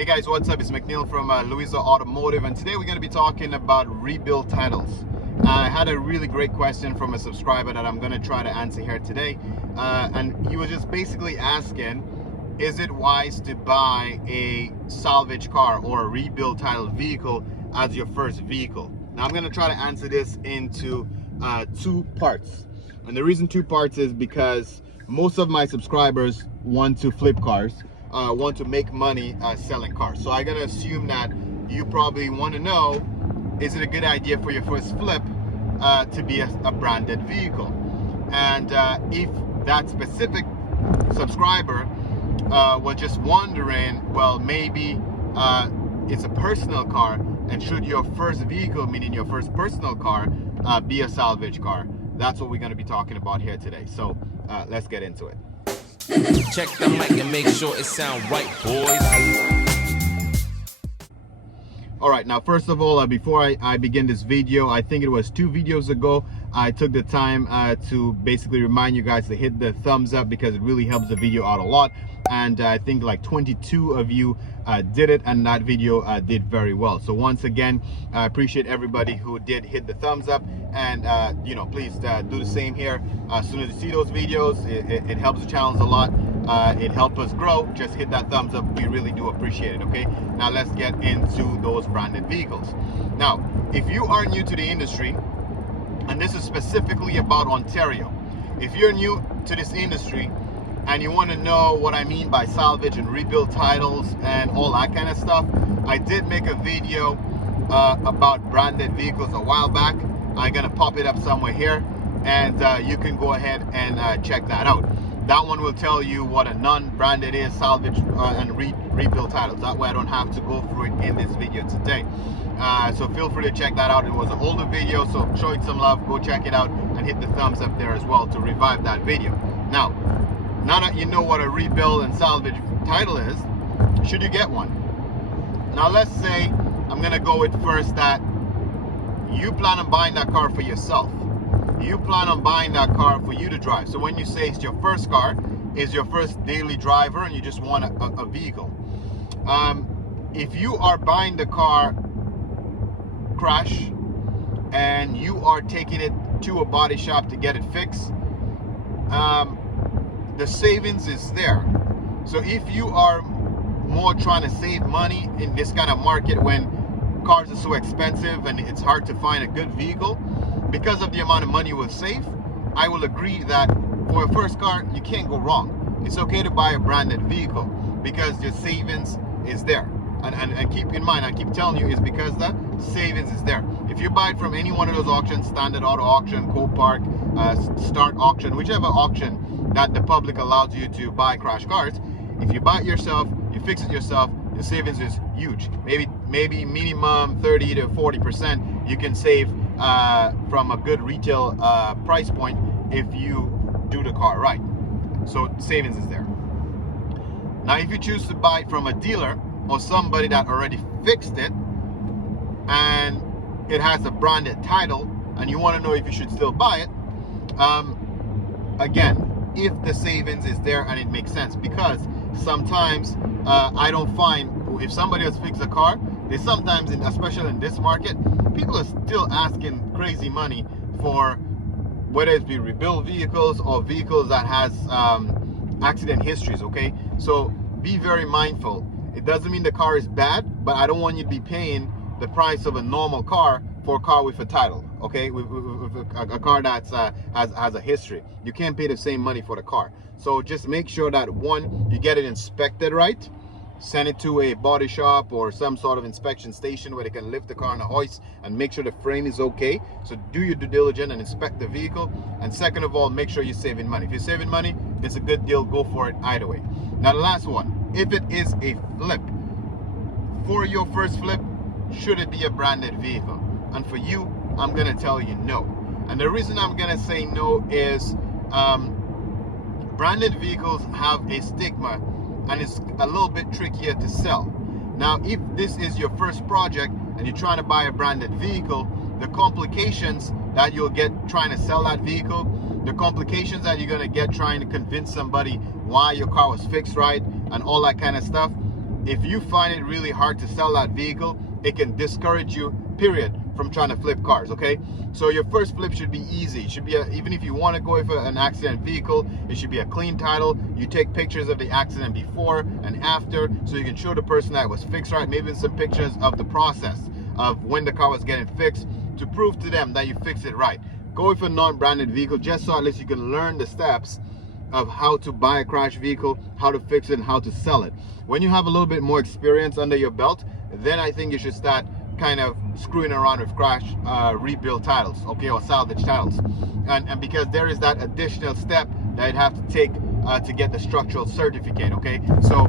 Hey guys, what's up? It's McNeil from Louisa Automotive, and today we're going to be talking about rebuild titles. I had a really great question from a subscriber that I'm going to try to answer here today, and he was just basically asking, is it wise to buy a salvage car or a rebuild title vehicle as your first vehicle? Now I'm going to try to answer this into two parts, and the reason two parts is because most of my subscribers want to flip cars, want to make money selling cars. So I'm gonna assume that you probably want to know, is it a good idea for your first flip to be a branded vehicle? And if that specific subscriber was just wondering, well, maybe it's a personal car, and should your first vehicle, meaning your first personal car, be a salvage car? That's what we're going to be talking about here today. So let's get into it. Check the mic and make sure it sound right, boys. All right, now first of all, before I begin this video, I think it was 2 videos ago, I took the time to basically remind you guys to hit the thumbs up because it really helps the video out a lot. And I think like 22 of you did it, and that video did very well. So once again, I appreciate everybody who did hit the thumbs up, and you know, please do the same here. As soon as you see those videos, it helps the channel a lot. It helps us grow. Just hit that thumbs up. We really do appreciate it. Okay, now let's get into those branded vehicles. Now, if you are new to the industry, and this is specifically about Ontario, if you're new to this industry and you want to know what I mean by salvage and rebuild titles and all that kind of stuff, I did make a video about branded vehicles a while back. I'm gonna pop it up somewhere here, and you can go ahead and check that out. That one will tell you what a non-branded is, salvage and rebuild titles. That way I don't have to go through it in this video today. So feel free to check that out. It was an older video, so show it some love, go check it out, and hit the thumbs up there as well to revive that video. Now that you know what a rebuild and salvage title is, should you get one? Now let's say, I'm gonna go with first that you plan on buying that car for yourself. You plan on buying that car for you to drive. So when you say it's your first car, is your first daily driver, and you just want a vehicle. If you are buying the car crash and you are taking it to a body shop to get it fixed, the savings is there. So if you are more trying to save money in this kind of market when cars are so expensive and it's hard to find a good vehicle, because of the amount of money you will save, I will agree that for a first car, you can't go wrong. It's okay to buy a branded vehicle because your savings is there. And keep in mind, I keep telling you, is because the savings is there. If you buy it from any one of those auctions, Standard Auto Auction, Copart, Start Auction, whichever auction that the public allows you to buy crash cars, if you buy it yourself, you fix it yourself, the savings is huge. Maybe minimum 30 to 40% you can save from a good retail price point if you do the car right. So savings is there. Now if you choose to buy it from a dealer or somebody that already fixed it and it has a branded title and you want to know if you should still buy it, again, if the savings is there and it makes sense, because sometimes I don't find, if somebody has fixed a car, they sometimes, especially in this market, people are still asking crazy money for whether it be rebuild vehicles or vehicles that has accident histories. Okay, so be very mindful. It doesn't mean the car is bad, but I don't want you to be paying the price of a normal car for a car with a title. Okay, with a car that's has a history. You can't pay the same money for the car. So just make sure that, one, you get it inspected right. Send it to a body shop or some sort of inspection station where they can lift the car on a hoist and make sure the frame is okay. So do your due diligence and inspect the vehicle. And second of all, make sure you're saving money. If you're saving money, it's a good deal. Go for it either way. Now the last one, if it is a flip, for your first flip, should it be a branded vehicle? And for you, I'm gonna tell you no. And the reason I'm gonna say no is branded vehicles have a stigma, and it's a little bit trickier to sell. Now, if this is your first project and you're trying to buy a branded vehicle, the complications that you'll get trying to sell that vehicle, the complications that you're going to get trying to convince somebody why your car was fixed right and all that kind of stuff, if you find it really hard to sell that vehicle, it can discourage you, period, from trying to flip cars, okay? So your first flip should be easy. It should be even if you want to go for an accident vehicle, it should be a clean title. You take pictures of the accident before and after, so you can show the person that it was fixed right, maybe some pictures of the process of when the car was getting fixed to prove to them that you fixed it right. Go with a non-branded vehicle just so at least you can learn the steps of how to buy a crash vehicle, how to fix it, and how to sell it. When you have a little bit more experience under your belt, then I think you should start kind of screwing around with crash rebuild titles, okay, or salvage titles. And because there is that additional step that you'd have to take to get the structural certificate, okay? So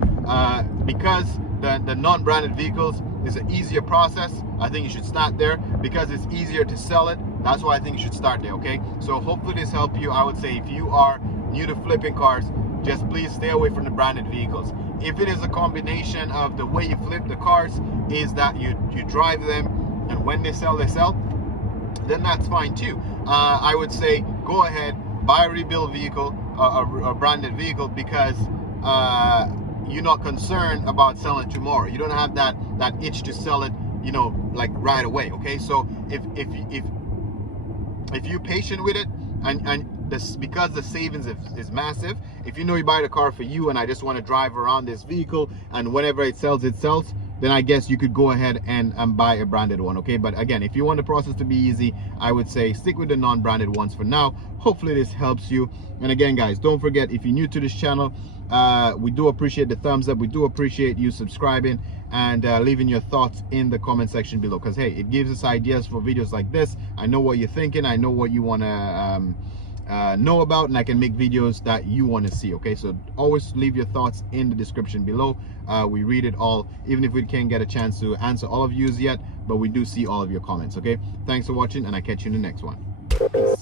because the non-branded vehicles is an easier process, I think you should start there. Because it's easier to sell it, that's why I think you should start there, okay? So hopefully this helped you. I would say if you are new to flipping cars, just please stay away from the branded vehicles. If it is a combination of the way you flip the cars is that you drive them and when they sell, then that's fine too. I would say go ahead, buy a rebuild vehicle, a branded vehicle, because you're not concerned about selling tomorrow. You don't have that itch to sell it, you know, like right away, okay? So if you're patient with it, and this, because the savings is massive, if you know you buy the car for you and I just want to drive around this vehicle and whenever it sells, then I guess you could go ahead and buy a branded one, okay? But again, if you want the process to be easy, I would say stick with the non-branded ones for now. Hopefully this helps you. And again, guys, don't forget, if you're new to this channel, we do appreciate the thumbs up. We do appreciate you subscribing and leaving your thoughts in the comment section below, because hey, it gives us ideas for videos like this. I know what you're thinking, I know what you want to know about, and I can make videos that you want to see, okay? So always leave your thoughts in the description below. We read it all, even if we can't get a chance to answer all of yours yet, but we do see all of your comments, okay? Thanks for watching, and I catch you in the next one. Peace.